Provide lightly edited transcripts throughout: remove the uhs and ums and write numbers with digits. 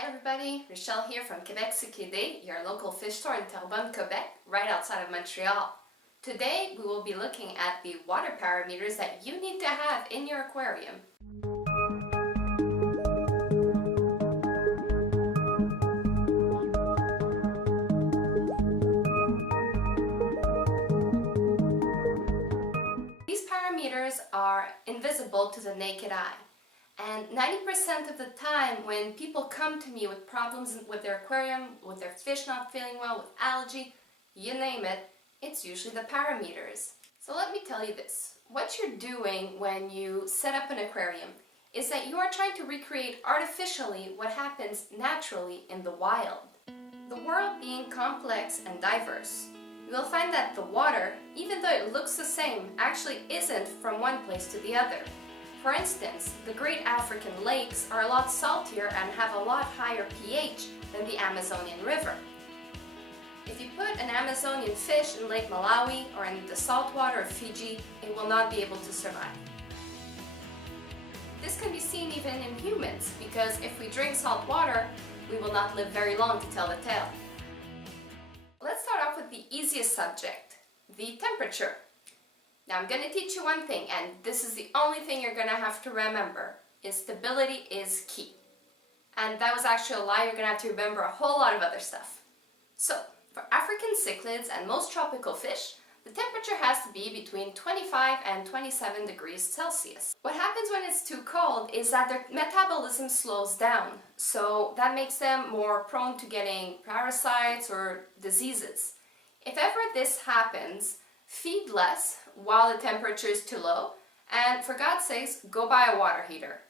Hi everybody, Rochelle here from Quebec CICHLIDS, your local fish store in Terrebonne, Quebec, right outside of Montreal. Today we will be looking at the water parameters that you need to have in your aquarium. These parameters are invisible to the naked eye. And 90% of the time when people come to me with problems with their aquarium, with their fish not feeling well, with algae, you name it, it's usually the parameters. So let me tell you this. What you're doing when you set up an aquarium is that you are trying to recreate artificially what happens naturally in the wild. The world being complex and diverse, you will find that the water, even though it looks the same, actually isn't from one place to the other. For instance, the Great African lakes are a lot saltier and have a lot higher pH than the Amazonian River. If you put an Amazonian fish in Lake Malawi or in the saltwater of Fiji, it will not be able to survive. This can be seen even in humans, because if we drink salt water, we will not live very long to tell the tale. Let's start off with the easiest subject, the temperature. Now I'm going to teach you one thing, and this is the only thing you're going to have to remember, is stability is key. And that was actually a lie. You're going to have to remember a whole lot of other stuff. So, for African cichlids and most tropical fish, the temperature has to be between 25 and 27 degrees Celsius. What happens when it's too cold is that their metabolism slows down, so that makes them more prone to getting parasites or diseases. If ever this happens, feed less while the temperature is too low, and for God's sakes, go buy a water heater.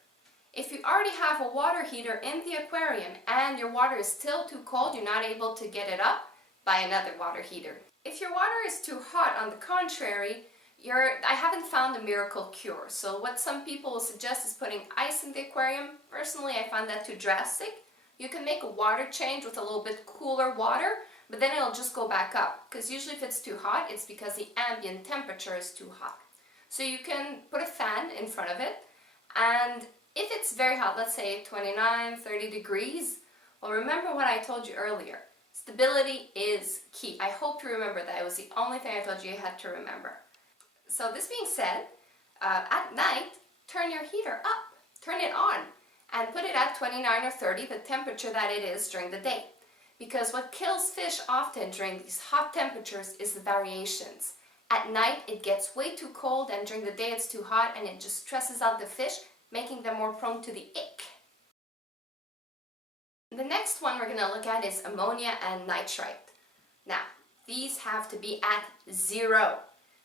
If you already have a water heater in the aquarium and your water is still too cold, you're not able to get it up, buy another water heater. If your water is too hot, on the contrary, I haven't found a miracle cure. So what some people will suggest is putting ice in the aquarium. Personally, I find that too drastic. You can make a water change with a little bit cooler water, but then it'll just go back up, because usually if it's too hot, it's because the ambient temperature is too hot. So you can put a fan in front of it, and if it's very hot, let's say 29, 30 degrees, well, remember what I told you earlier. Stability is key. I hope you remember that. It was the only thing I told you had to remember. So this being said, at night, turn your heater up, turn it on, and put it at 29 or 30, the temperature that it is during the day. Because what kills fish often during these hot temperatures is the variations. At night it gets way too cold, and during the day it's too hot, and it just stresses out the fish, making them more prone to the ick. The next one we're going to look at is ammonia and nitrite. Now, these have to be at 0.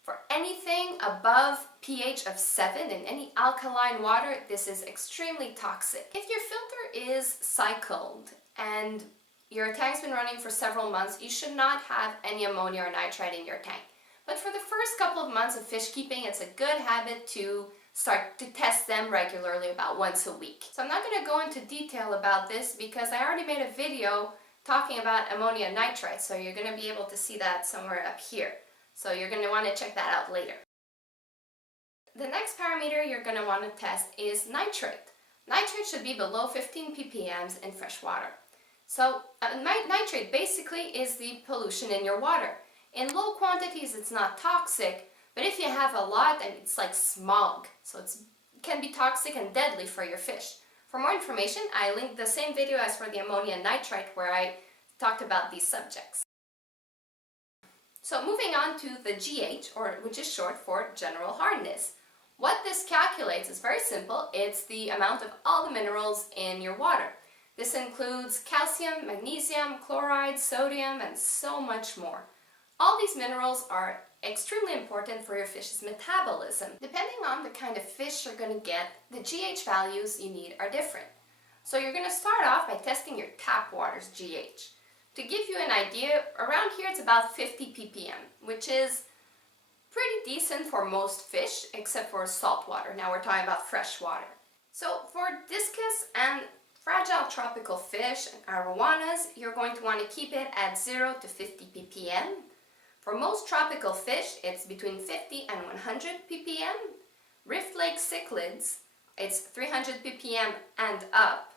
For anything above pH of 7 in any alkaline water, this is extremely toxic. If your filter is cycled and your tank's been running for several months, you should not have any ammonia or nitrite in your tank. But for the first couple of months of fish keeping, it's a good habit to start to test them regularly, about once a week. So I'm not going to go into detail about this because I already made a video talking about ammonia and nitrite, so you're going to be able to see that somewhere up here. So you're going to want to check that out later. The next parameter you're going to want to test is nitrate. Nitrate should be below 15 ppm in fresh water. So nitrate basically is the pollution in your water. In low quantities it's not toxic, but if you have a lot, then it's like smog. So it can be toxic and deadly for your fish. For more information, I linked the same video as for the ammonia and nitrite where I talked about these subjects. So moving on to the GH, which is short for general hardness. What this calculates is very simple. It's the amount of all the minerals in your water. This includes calcium, magnesium, chloride, sodium, and so much more. All these minerals are extremely important for your fish's metabolism. Depending on the kind of fish you're going to get, the GH values you need are different. So you're going to start off by testing your tap water's GH. To give you an idea, around here it's about 50 ppm, which is pretty decent for most fish, except for salt water. Now we're talking about fresh water. So for discus and fragile tropical fish and arowanas, you're going to want to keep it at 0 to 50 ppm. For most tropical fish, it's between 50 and 100 ppm. Rift Lake cichlids, it's 300 ppm and up.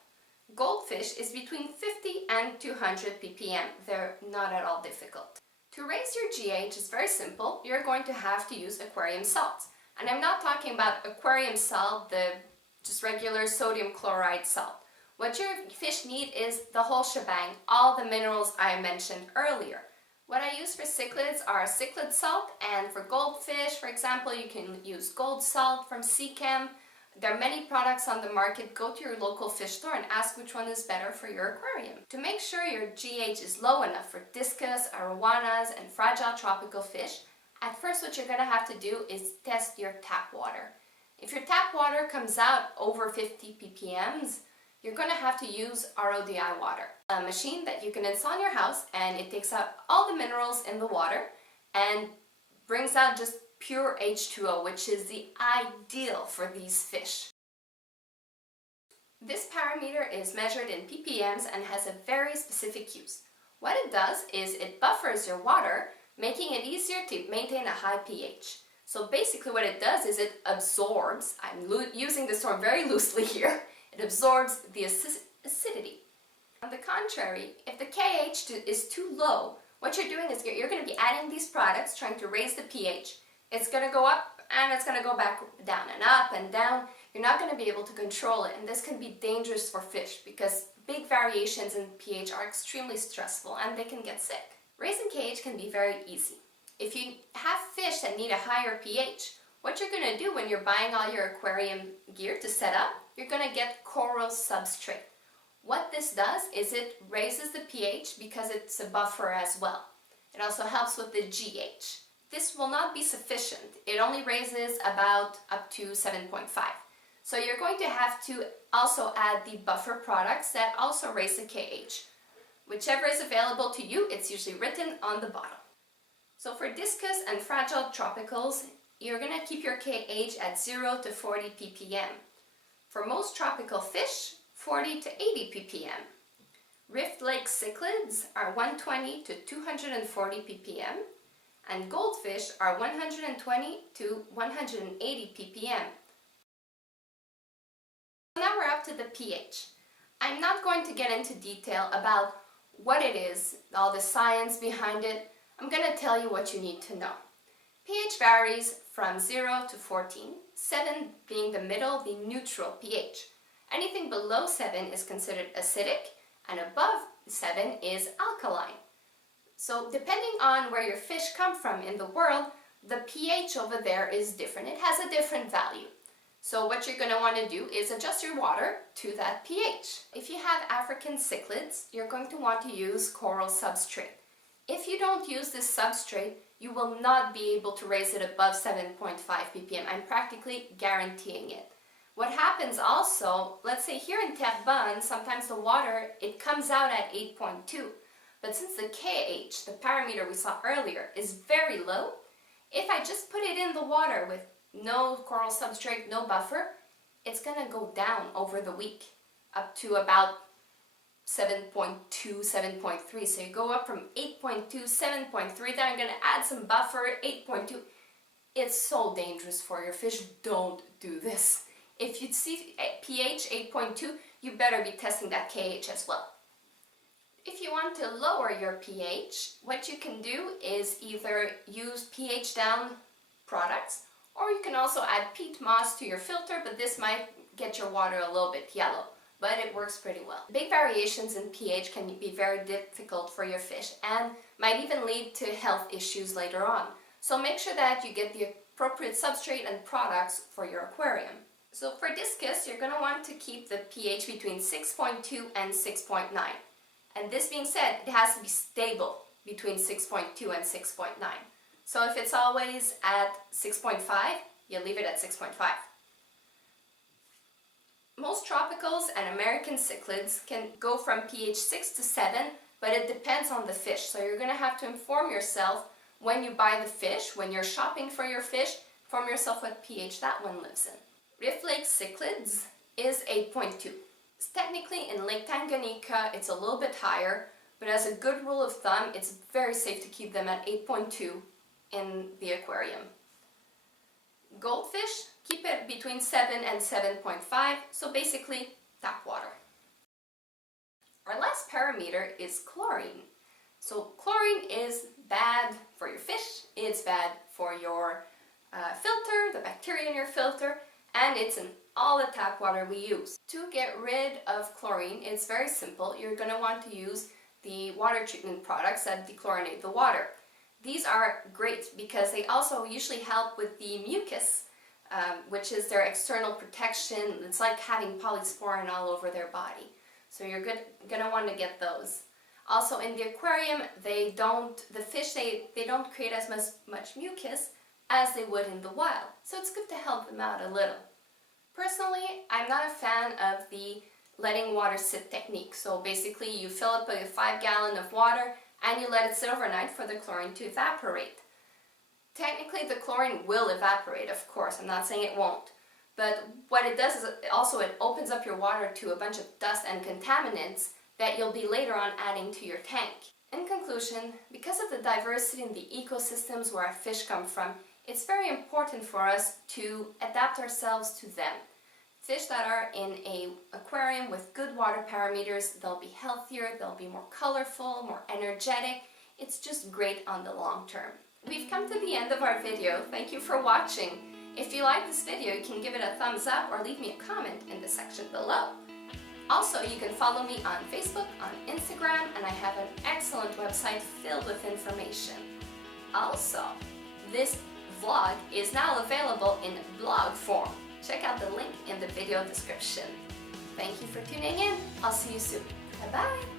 Goldfish is between 50 and 200 ppm. They're not at all difficult. To raise your GH is very simple. You're going to have to use aquarium salt. And I'm not talking about aquarium salt, the just regular sodium chloride salt. What your fish need is the whole shebang, all the minerals I mentioned earlier. What I use for cichlids are cichlid salt, and for goldfish, for example, you can use gold salt from CICHLIDS. There are many products on the market. Go to your local fish store and ask which one is better for your aquarium. To make sure your GH is low enough for discus, arowanas, and fragile tropical fish, at first what you're going to have to do is test your tap water. If your tap water comes out over 50 ppm, you're going to have to use RODI water, a machine that you can install in your house, and it takes out all the minerals in the water and brings out just pure H2O, which is the ideal for these fish. This parameter is measured in ppms and has a very specific use. What it does is it buffers your water, making it easier to maintain a high pH. So basically what it does is it absorbs, I'm using this term very loosely here, it absorbs the acidity. On the contrary, if the KH is too low, what you're doing is you're going to be adding these products, trying to raise the pH. It's going to go up and it's going to go back down and up and down. You're not going to be able to control it, and this can be dangerous for fish because big variations in pH are extremely stressful and they can get sick. Raising KH can be very easy. If you have fish that need a higher pH, what you're going to do when you're buying all your aquarium gear to set up, you're going to get coral substrate. What this does is it raises the pH because it's a buffer as well. It also helps with the GH. This will not be sufficient. It only raises about up to 7.5. So you're going to have to also add the buffer products that also raise the KH. Whichever is available to you, it's usually written on the bottle. So for discus and fragile tropicals, you're going to keep your KH at 0 to 40 ppm. For most tropical fish, 40 to 80 ppm. Rift Lake cichlids are 120 to 240 ppm, and goldfish are 120 to 180 ppm. Now we're up to the pH. I'm not going to get into detail about what it is, all the science behind it. I'm going to tell you what you need to know. pH varies from 0 to 14, 7 being the middle, the neutral pH. Anything below 7 is considered acidic, and above 7 is alkaline. So depending on where your fish come from in the world, the pH over there is different. It has a different value. So what you're going to want to do is adjust your water to that pH. If you have African cichlids, you're going to want to use coral substrate. If you don't use this substrate, you will not be able to raise it above 7.5 ppm. I'm practically guaranteeing it. What happens also, let's say here in Terre Bonne, sometimes the water, it comes out at 8.2. But since the KH, the parameter we saw earlier, is very low, if I just put it in the water with no coral substrate, no buffer, it's going to go down over the week up to about 7.2, 7.3. So you go up from 8.2, 7.3, then I'm going to add some buffer, 8.2. It's so dangerous for your fish. Don't do this. If you see pH 8.2, you better be testing that KH as well. If you want to lower your pH, what you can do is either use pH down products, or you can also add peat moss to your filter, but this might get your water a little bit yellow, but it works pretty well. Big variations in pH can be very difficult for your fish and might even lead to health issues later on. So make sure that you get the appropriate substrate and products for your aquarium. So for discus, you're going to want to keep the pH between 6.2 and 6.9. And this being said, it has to be stable between 6.2 and 6.9. So if it's always at 6.5, you leave it at 6.5. Most tropicals and American cichlids can go from pH 6 to 7, but it depends on the fish. So you're going to have to inform yourself when you buy the fish, when you're shopping for your fish, inform yourself what pH that one lives in. Rift Lake cichlids is 8.2. Technically in Lake Tanganyika it's a little bit higher, but as a good rule of thumb, it's very safe to keep them at 8.2 in the aquarium. Goldfish, keep it between 7 and 7.5, so basically tap water. parameter is chlorine. So chlorine is bad for your fish, it's bad for your filter, the bacteria in your filter, and it's in all the tap water we use. To get rid of chlorine, it's very simple. You're going to want to use the water treatment products that dechlorinate the water. These are great because they also usually help with the mucus, which is their external protection. It's like having polysporin all over their body. So you're going to want to get those. Also in the aquarium, the fish don't create as much mucus as they would in the wild. So it's good to help them out a little. Personally, I'm not a fan of the letting water sit technique. So basically you fill up a 5 gallon of water and you let it sit overnight for the chlorine to evaporate. Technically the chlorine will evaporate, of course, I'm not saying it won't. But what it does is it opens up your water to a bunch of dust and contaminants that you'll be later on adding to your tank. In conclusion, because of the diversity in the ecosystems where our fish come from, it's very important for us to adapt ourselves to them. Fish that are in an aquarium with good water parameters, they'll be healthier, they'll be more colorful, more energetic. It's just great on the long term. We've come to the end of our video. Thank you for watching. If you like this video, you can give it a thumbs up or leave me a comment in the section below. Also, you can follow me on Facebook, on Instagram, and I have an excellent website filled with information. Also, this vlog is now available in blog form. Check out the link in the video description. Thank you for tuning in. I'll see you soon. Bye-bye.